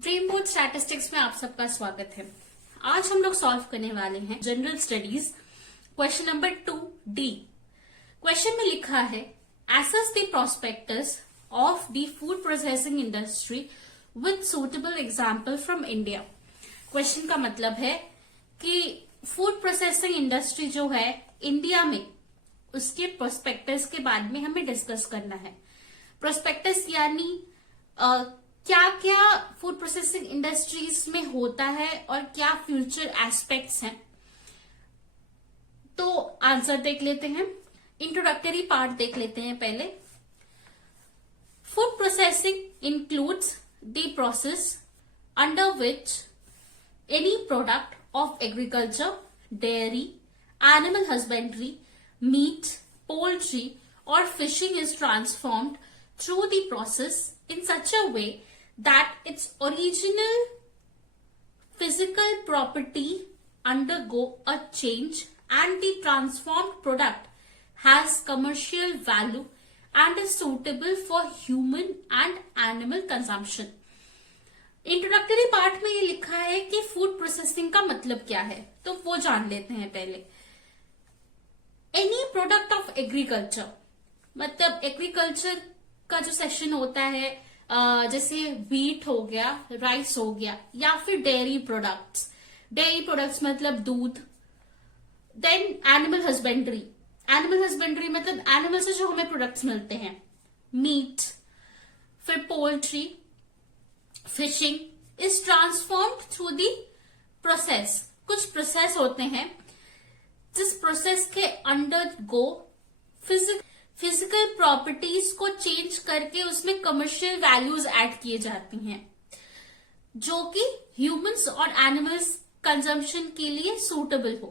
Dream board statistics में आप सबका स्वागत है। आज हम लोग सॉल्व करने वाले हैं general studies question number 2D। Question में लिखा है assess the prospects of the food processing industry with suitable example from India. Question का मतलब है कि फूड प्रोसेसिंग इंडस्ट्री जो है इंडिया में, उसके प्रोस्पेक्टस के बारे में हमें डिस्कस करना है। प्रोस्पेक्टस यानी क्या क्या फूड प्रोसेसिंग इंडस्ट्रीज में होता है और क्या फ्यूचर एस्पेक्ट्स हैं। तो आंसर देख लेते हैं, इंट्रोडक्टरी पार्ट देख लेते हैं पहले। Food processing includes the process under which any product of agriculture, dairy, animal husbandry, meat, poultry और fishing is transformed through the process in such a way that its original physical property undergo a change and the transformed product has commercial value and is suitable for human and animal consumption। Introductory part में ये लिखा है कि food processing का मतलब क्या है, तो वो जान लेते हैं पहले। एनी प्रोडक्ट ऑफ एग्रीकल्चर मतलब एग्रीकल्चर का जो सेक्शन होता है, जैसे व्हीट हो गया, राइस हो गया, या फिर डेयरी प्रोडक्ट्स मतलब दूध। देन एनिमल हस्बेंड्री मतलब एनिमल से जो हमें प्रोडक्ट्स मिलते हैं, मीट। फिर poultry, fishing is transformed through the process. कुछ प्रोसेस होते हैं जिस प्रोसेस के अंडर गो फिजिकल प्रॉपर्टीज को चेंज करके उसमें कमर्शियल वैल्यूज ऐड किए जाती हैं, जो कि ह्यूमंस और एनिमल्स कंजम्पशन के लिए सूटेबल हो।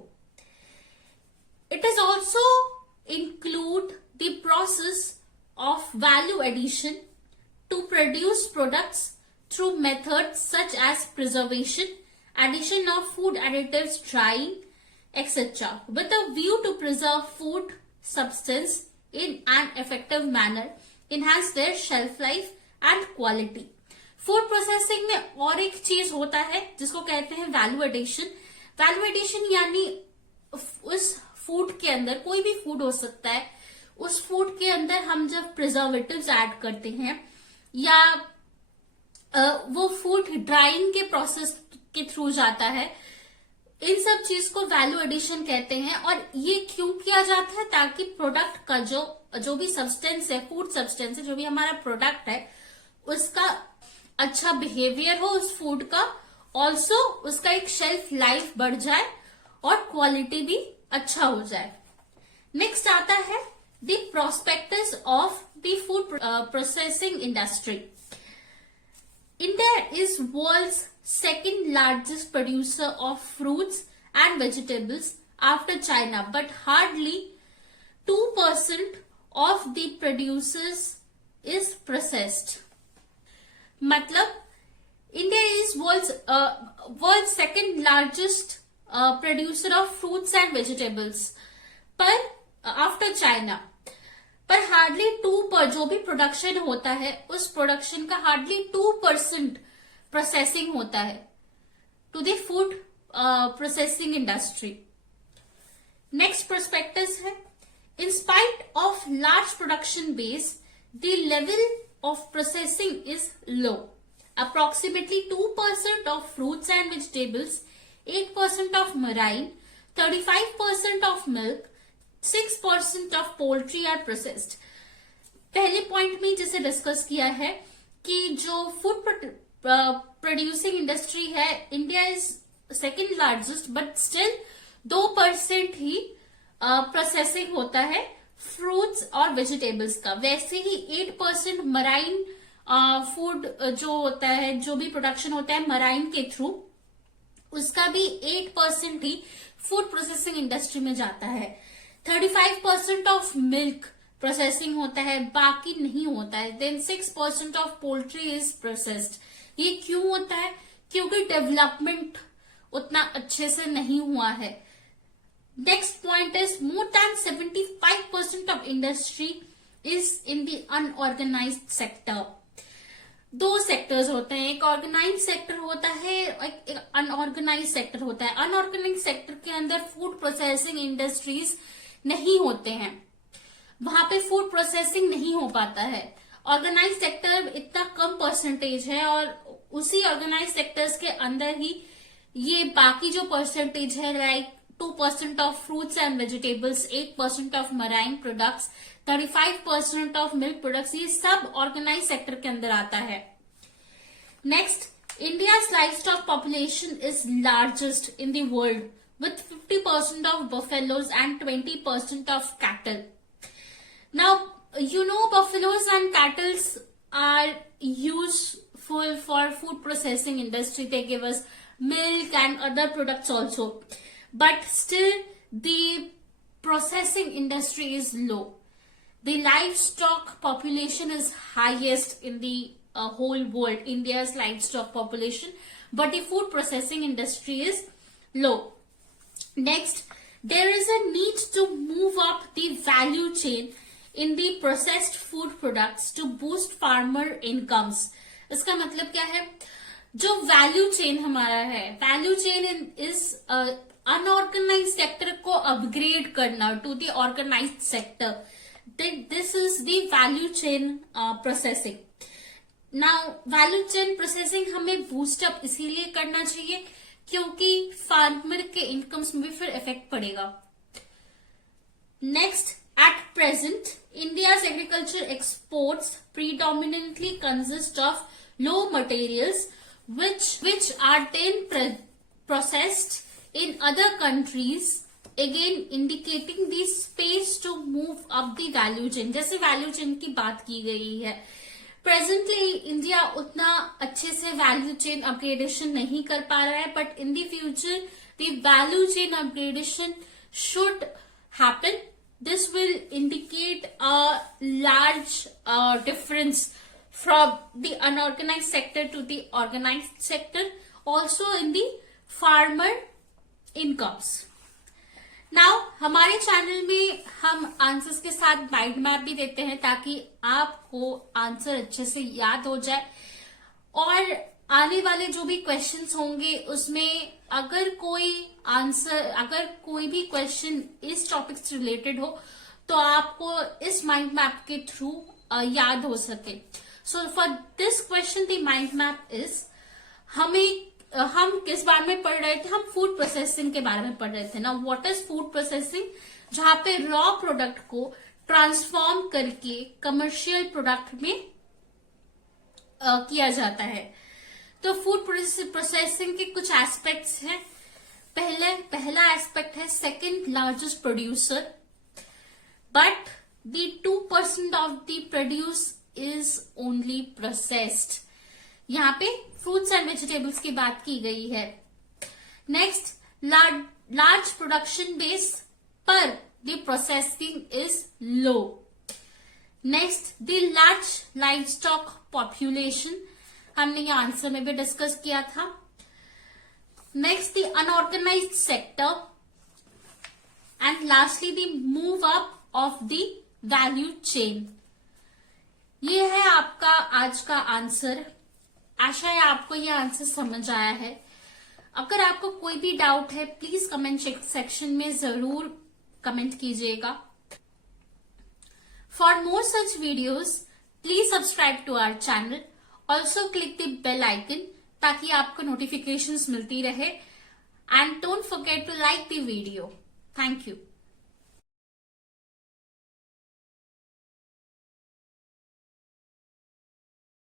It is also include the process of value addition to produce products through methods such as preservation, addition of food additives, drying etc. with a view to preserve food substance in an effective manner, enhance their shelf life and quality। Food processing में और एक चीज होता है जिसको कहते हैं value addition. Value addition यानी उस फूड के अंदर, कोई भी फूड हो सकता है, उस फूड के अंदर हम जब प्रिजर्वेटिव्स ऐड करते हैं या वो फूड ड्राइंग के प्रोसेस के थ्रू जाता है, इन सब चीज को वैल्यू एडिशन कहते हैं। और ये क्यों किया जाता है, ताकि प्रोडक्ट का जो भी सब्सटेंस है, फूड सब्सटेंस है, जो भी हमारा प्रोडक्ट है, उसका अच्छा बिहेवियर हो उस फूड का, ऑल्सो उसका एक शेल्फ लाइफ बढ़ जाए और क्वालिटी भी अच्छा हो जाए। नेक्स्ट आता है the prospects of the food processing industry. India is world's second largest producer of fruits and vegetables after China, but hardly 2% of the producers is processed। मतलब India is world's second largest producer of fruits and vegetables, पर after China, पर hardly 2% जो भी production होता है, उस production का hardly 2% processing होता है to the food processing industry. Next prospectus है, in spite of large production base the level of processing is low. Approximately 2% of fruits and vegetables, 8% of marine, 35% of milk, 6% of poultry are processed. पहले point में जैसे discuss किया है कि जो food producing industry है, India is second largest, but still 2% ही processing होता है फ्रूट्स और वेजिटेबल्स का। वैसे ही 8% मराइन फूड जो होता है, जो भी प्रोडक्शन होता है मराइन के थ्रू, उसका भी 8% ही फूड प्रोसेसिंग इंडस्ट्री में जाता है। 35% ऑफ मिल्क प्रोसेसिंग होता है, बाकी नहीं होता है। Then 6% of poultry is processed. ये क्यों होता है? क्योंकि डेवलपमेंट उतना अच्छे से नहीं हुआ है। Next point is more than 75% of industry is in the unorganized sector. दो सेक्टर्स होते हैं, एक ऑर्गेनाइज सेक्टर होता है, एक अनऑर्गेनाइज सेक्टर होता है। अनऑर्गेनाइज सेक्टर के अंदर फूड प्रोसेसिंग इंडस्ट्रीज नहीं होते हैं, वहां पे फूड प्रोसेसिंग नहीं हो पाता है। ऑर्गेनाइज सेक्टर इतना कम परसेंटेज है और उसी ऑर्गेनाइज सेक्टर्स के अंदर ही ये बाकी जो परसेंटेज है, like 2% of fruits and vegetables, 8% of marine products, 35% of milk products, ये सब ऑर्गेनाइज सेक्टर के अंदर आता है। Next, India's livestock population is largest in the world with 50% of buffaloes and 20% of cattle. Now, you know, buffaloes and cattle are useful for food processing industry. They give us milk and other products also. But still, the processing industry is low. The livestock population is highest in the whole world, India's livestock population, but the food processing industry is low. Next, there is a need to move up the value chain in the processed food products to boost farmer incomes. इसका मतलब क्या है? जो value chain हमारा है, value chain is unorganised sector को upgrade करना to the organised sector. This is the value chain processing. Now value chain processing हमें बूस्टअप इसीलिए करना चाहिए क्योंकि फार्मर के इनकम्स में भी फिर इफेक्ट पड़ेगा. Next, at present India's agriculture exports predominantly consist of low materials which are then processed in other countries, again indicating the space to move up the value chain. जैसे value chain की बात की गई है, presently India उतना अच्छे से value chain upgradation नहीं कर पा रहा है, but in the future the value chain upgradation should happen. This will indicate a large difference from the unorganized sector to the organized sector, also in the farmer incomes. Now, हमारे channel में हम answers के साथ mind map भी देते हैं ताकि आपको आंसर अच्छे से याद हो जाए, और आने वाले जो भी क्वेश्चंस होंगे उसमें अगर कोई भी क्वेश्चन इस टॉपिक से रिलेटेड हो तो आपको इस माइंड मैप के थ्रू याद हो सके. So for this question the mind map is, हम किस बारे में पढ़ रहे थे? हम फूड प्रोसेसिंग के बारे में पढ़ रहे थे ना. What is food processing? जहां पे रॉ प्रोडक्ट को ट्रांसफॉर्म करके कमर्शियल प्रोडक्ट में किया जाता है. तो फूड प्रोसेसिंग के कुछ एस्पेक्ट्स हैं. पहला एस्पेक्ट है second largest producer, but the 2% of the produce is only processed. यहाँ पे फ्रूट्स एंड वेजिटेबल्स की बात की गई है. नेक्स्ट, लार्ज प्रोडक्शन बेस पर the processing is low. Next, the large livestock population, हमने ये आंसर में भी डिस्कस किया था. Next, the unorganised sector, and lastly the move up of the value chain. ये है आपका आज का आंसर. आशा है आपको ये आंसर समझ आया है. अगर आपको कोई भी डाउट है प्लीज कमेंट सेक्शन में जरूर कमेंट कीजिएगा. For more such videos please subscribe to our channel. Also click the bell icon ताकि आपको नोटिफिकेशंस मिलती रहे. And don't forget to like the video. Thank you.